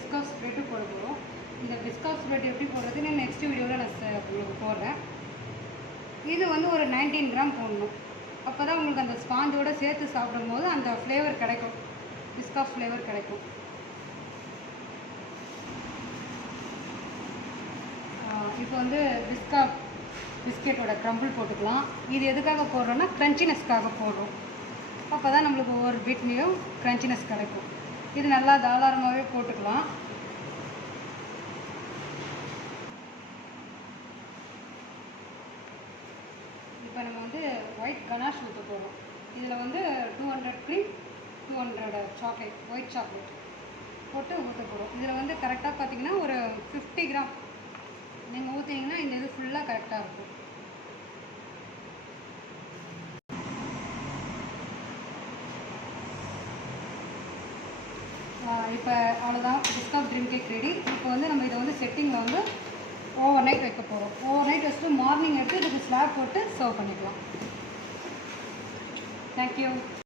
Biscuit spread போட போகிறோம். இந்த பிஸ்கட் ஸ்ப்ரெட் எப்படி போடுறதுன்னு நெக்ஸ்ட் வீடியோவில் நான் உங்களுக்கு போடுறேன். இது வந்து ஒரு 19 கிராம் போடணும். அப்போ தான் உங்களுக்கு அந்த ஸ்பாஞ்சோடு சேர்த்து சாப்பிடும்போது அந்த ஃப்ளேவர் கிடைக்கும், பிஸ்கட் ஃப்ளேவர் கிடைக்கும். இப்போ வந்து பிஸ்கெட்டோட க்ரம்பிள் போட்டுக்கலாம். இது எதுக்காக போடுறோன்னா க்ரன்ச்சினஸ்க்காக போடுறோம். அப்போ தான் நம்மளுக்கு ஒவ்வொரு பீட்லேயும் க்ரன்ச்சினஸ் கிடைக்கும். இது நல்லா தாராளமாகவே போட்டுக்கலாம். இப்போ நம்ம வந்து ஒயிட் கனாஷ் ஊற்ற போகிறோம். இதில் வந்து 200 க்ரீம் 200 சாக்லேட், ஒயிட் சாக்லேட் போட்டு ஊற்ற போகிறோம். இதில் வந்து கரெக்டாக பார்த்திங்கன்னா ஒரு 50 கிராம் நீங்கள் ஊற்றினீங்கன்னா இந்த இது ஃபுல்லாக கரெக்டாக இருக்கும். இப்போ அவ்வளோதான், பிஸ்கட் ட்ரீம் கேக் ரெடி. இப்போ வந்து நம்ம இதை வந்து செட்டிங்கில் வந்து ஓவர் நைட் வைக்க போகிறோம். ஓவர் நைட் வச்சுட்டு மார்னிங் எடுத்து இதுக்கு ஸ்லாப் போட்டு சர்வ் பண்ணிக்கலாம். தேங்க்யூ.